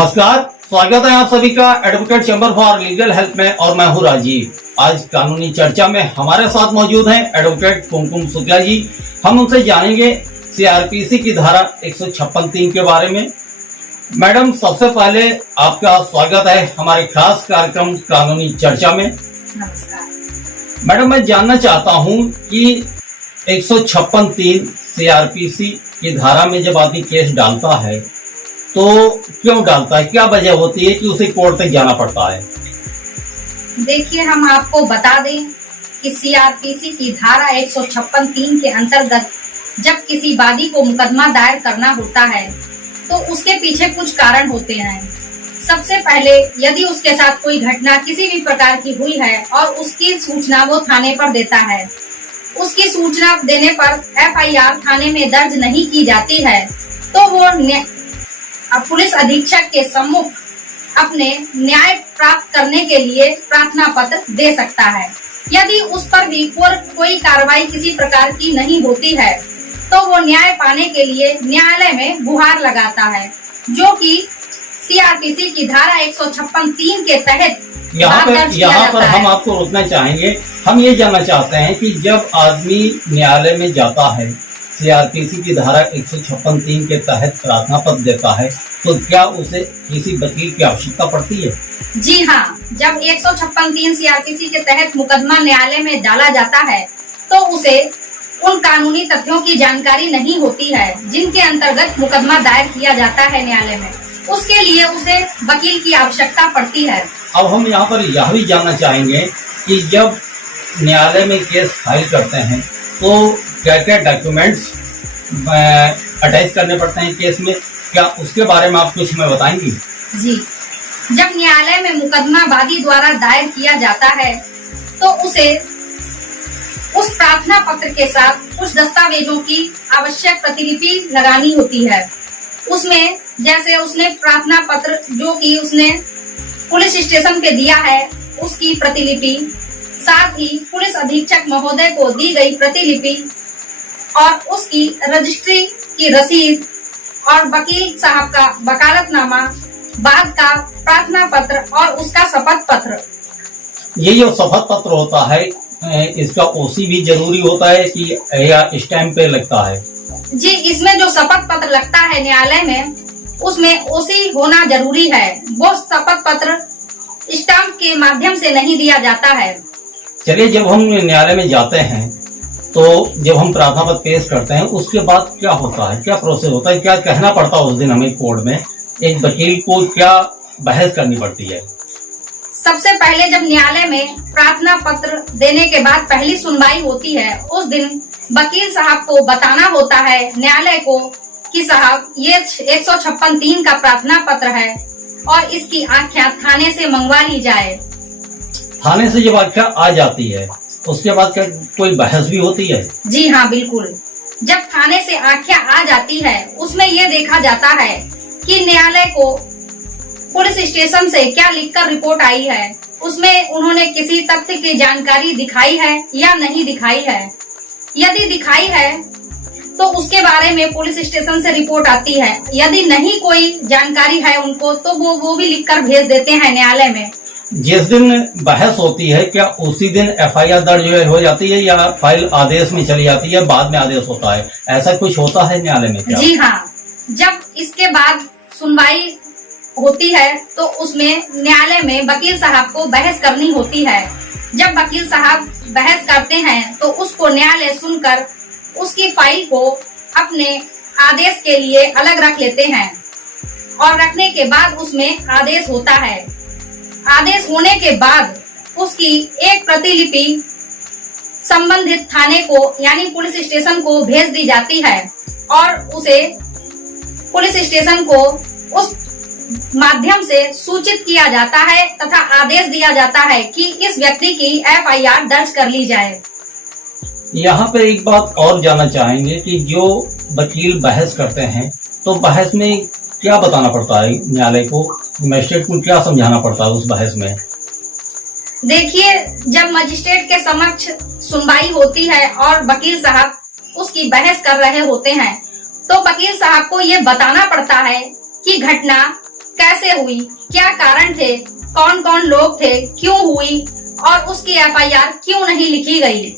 नमस्कार, स्वागत है आप सभी का advocate chamber for legal help में और मैं हूं राजीव। आज कानूनी चर्चा में हमारे साथ मौजूद हैं एडवोकेट कुमकुम शुक्ला जी। हम उनसे जानेंगे सीआरपीसी की धारा 156(3) के बारे में। मैडम, सबसे पहले आपका स्वागत है हमारे खास कार्यक्रम कानूनी चर्चा में। नमस्कार। मैडम, मैं जानना चाहता हूं कि 156(3) सीआरपीसी की धारा में जब आदमी केस डालता है तो क्यों डालता है, क्या वजह होती है कि उसे कोर्ट तक जाना पड़ता है? देखिए, हम आपको बता दें कि सीआरपीसी की धारा 156(3) के अंतर्गत जब किसी वादी को मुकदमा दायर करना होता है तो उसके पीछे कुछ कारण होते हैं। सबसे पहले, यदि उसके साथ कोई घटना किसी भी प्रकार की हुई है और उसकी सूचना वो थाने पर देता है, उसकी सूचना देने पर एफआईआर थाने में दर्ज नहीं की जाती है तो वो पुलिस अधीक्षक के सम्मुख अपने न्याय प्राप्त करने के लिए प्रार्थना पत्र दे सकता है। यदि उस पर भी कोई कार्रवाई किसी प्रकार की नहीं होती है तो वो न्याय पाने के लिए न्यायालय में गुहार लगाता है, जो कि सीआरपीसी की धारा 156(3) के तहत यहाँ पर हम आपको रोकना चाहेंगे। हम ये जानना चाहते हैं कि जब आदमी न्यायालय में जाता है, सीआरपीसी की धारा 156(3) के तहत प्रार्थना पत्र देता है, तो क्या उसे किसी वकील की आवश्यकता पड़ती है? जी हाँ, जब 156(3) सीआरपीसी के तहत मुकदमा न्यायालय में डाला जाता है तो उसे उन कानूनी तथ्यों की जानकारी नहीं होती है जिनके अंतर्गत मुकदमा दायर किया जाता है न्यायालय में। उसके लिए उसे वकील की आवश्यकता पड़ती है। अब हम यहाँ पर यह भी जानना चाहेंगे कि जब न्यायालय में केस फाइल करते हैं तो क्या क्या डॉक्यूमेंट्स अटैच करने पड़ते हैं केस में, क्या उसके बारे में आप कुछ हमें बताएंगी? जी, जब न्यायालय में मुकदमा वादी द्वारा दायर किया जाता है तो उसे उस प्रार्थना पत्र के साथ कुछ दस्तावेजों की आवश्यक प्रतिलिपि लगानी होती है। उसमें जैसे उसने प्रार्थना पत्र जो कि उसने पुलिस स्टेशन पे दिया है उसकी प्रतिलिपि, साथ ही पुलिस अधीक्षक महोदय को दी गई प्रतिलिपि और उसकी रजिस्ट्री की रसीद और वकील साहब का वकालतनामा, बाद का प्रार्थना पत्र और उसका शपथ पत्र। ये जो शपथ पत्र होता है इसका ओसी भी जरूरी होता है कि या स्टैम्प पे लगता है? जी, इसमें जो शपथ पत्र लगता है न्यायालय में उसमें ओसी होना जरूरी है। वो शपथ पत्र स्टाम्प के माध्यम से नहीं दिया जाता है। चलिए, जब हम न्यायालय में जाते हैं तो जब हम प्रार्थना पत्र पेश करते हैं उसके बाद क्या होता है, क्या प्रोसेस होता है, क्या कहना पड़ता है उस दिन हमें कोर्ट में? एक वकील को क्या बहस करनी पड़ती है? सबसे पहले जब न्यायालय में प्रार्थना पत्र देने के बाद पहली सुनवाई होती है, उस दिन वकील साहब को बताना होता है न्यायालय को कि साहब ये 156(3) का प्रार्थना पत्र है और इसकी आख्या थाने से मंगवा ली जाए। थाने से जब आख्या आ जाती है उसके बाद क्या कोई बहस भी होती है? जी हाँ, बिल्कुल। जब थाने से आख्या आ जाती है उसमें ये देखा जाता है कि न्यायालय को पुलिस स्टेशन से क्या लिखकर रिपोर्ट आई है, उसमें उन्होंने किसी तथ्य की जानकारी दिखाई है या नहीं दिखाई है। यदि दिखाई है तो उसके बारे में पुलिस स्टेशन से रिपोर्ट आती है। यदि नहीं कोई जानकारी है उनको तो वो भी लिखकर भेज देते हैं न्यायालय में। जिस दिन बहस होती है क्या उसी दिन एफआईआर दर्ज हो जाती है या फाइल आदेश में चली जाती है, बाद में आदेश होता है? ऐसा कुछ होता है न्यायालय में क्या? जी हाँ, जब इसके बाद सुनवाई होती है तो उसमें न्यायालय में वकील साहब को बहस करनी होती है। जब वकील साहब बहस करते हैं तो उसको न्यायालय सुनकर उसकी फाइल को अपने आदेश के लिए अलग रख लेते हैं और रखने के बाद उसमें आदेश होता है। आदेश होने के बाद उसकी एक प्रतिलिपि संबंधित थाने को यानी पुलिस स्टेशन को भेज दी जाती है और उसे पुलिस स्टेशन को उस माध्यम से सूचित किया जाता है तथा आदेश दिया जाता है कि इस व्यक्ति की एफआईआर दर्ज कर ली जाए। यहाँ पे एक बात और जानना चाहेंगे कि जो वकील बहस करते हैं तो बहस में क्या बताना पड़ता है न्यायालय को, मजिस्ट्रेट को क्या समझाना पड़ता है उस बहस में? देखिए, जब मजिस्ट्रेट के समक्ष सुनवाई होती है और वकील साहब उसकी बहस कर रहे होते हैं तो वकील साहब को ये बताना पड़ता है कि घटना कैसे हुई, क्या कारण थे, कौन कौन लोग थे, क्यों हुई और उसकी FIR क्यों नहीं लिखी गई।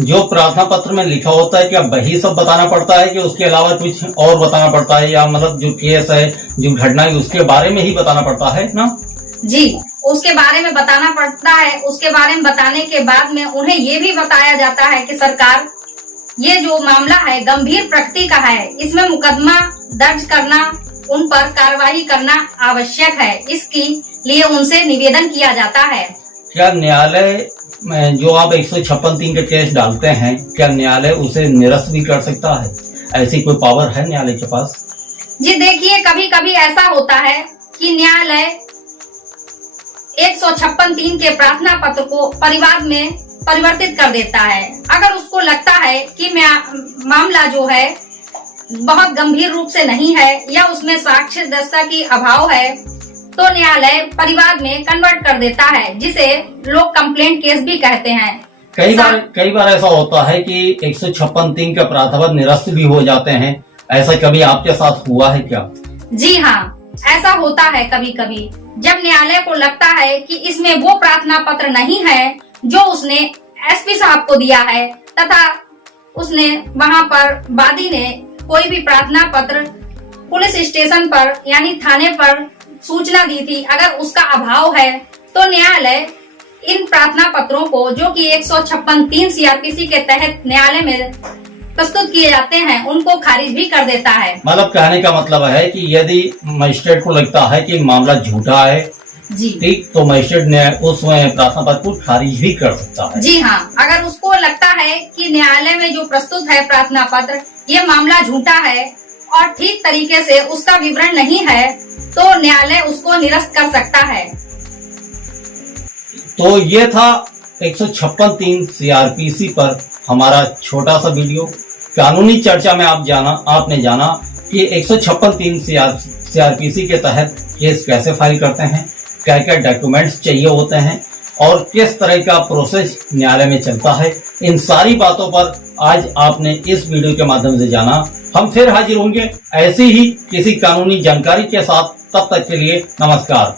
जो प्रार्थना पत्र में लिखा होता है क्या वही सब बताना पड़ता है कि उसके अलावा कुछ और बताना पड़ता है, या मतलब जो केस है, जो घटना है, उसके बारे में ही बताना पड़ता है ना? जी, उसके बारे में बताना पड़ता है। उसके बारे में बताने के बाद में उन्हें ये भी बताया जाता है कि सरकार, ये जो मामला है गंभीर प्रकृति का है, इसमें मुकदमा दर्ज करना, उन पर कार्रवाई करना आवश्यक है। इसके लिए उनसे निवेदन किया जाता है। क्या न्यायालय में जो आप 156(3) के केस डालते हैं, क्या न्यायालय उसे निरस्त भी कर सकता है? ऐसी कोई पावर है न्यायालय के पास? जी देखिए, कभी कभी ऐसा होता है कि न्यायालय 156(3) के प्रार्थना पत्र को परिवाद में परिवर्तित कर देता है। अगर उसको लगता है कि मामला जो है बहुत गंभीर रूप से नहीं है या उसमें साक्ष्य दस्ता की अभाव है, तो न्यायालय परिवाद में कन्वर्ट कर देता है, जिसे लोग कंप्लेंट केस भी कहते हैं। कई बार ऐसा होता है कि 156(3) का प्रार्थना निरस्त भी हो जाते हैं। ऐसा कभी आपके साथ हुआ है क्या? जी हाँ, ऐसा होता है कभी कभी। जब न्यायालय को लगता है कि इसमें वो प्रार्थना पत्र नहीं है जो उसने SP साहब को दिया है, तथा उसने वहाँ पर वादी ने कोई भी प्रार्थना पत्र पुलिस स्टेशन पर यानी थाने पर सूचना दी थी, अगर उसका अभाव है, तो न्यायालय इन प्रार्थना पत्रों को, जो कि 156(3) CRPC के तहत न्यायालय में प्रस्तुत किए जाते हैं, उनको खारिज भी कर देता है। मतलब कहने का मतलब है कि यदि मजिस्ट्रेट को लगता है कि मामला झूठा है, जी ठीक, तो मजिस्ट्रेट ने उस प्रार्थना पत्र को खारिज भी कर सकता है। जी हाँ, अगर उसको लगता है कि न्यायालय में जो प्रस्तुत है प्रार्थना पत्र, ये मामला झूठा है और ठीक तरीके से उसका विवरण नहीं है, तो न्यायालय उसको निरस्त कर सकता है। तो ये था 156(3) CRPC पर हमारा छोटा सा वीडियो। कानूनी चर्चा में आपने जाना कि 156(3) CRPC के तहत केस कैसे फाइल करते हैं, क्या क्या डॉक्यूमेंट्स चाहिए होते हैं और किस तरह का प्रोसेस न्यायालय में चलता है। इन सारी बातों पर आज आपने इस वीडियो के माध्यम से जाना। हम फिर हाजिर होंगे ऐसी ही किसी कानूनी जानकारी के साथ। तब तक के लिए नमस्कार।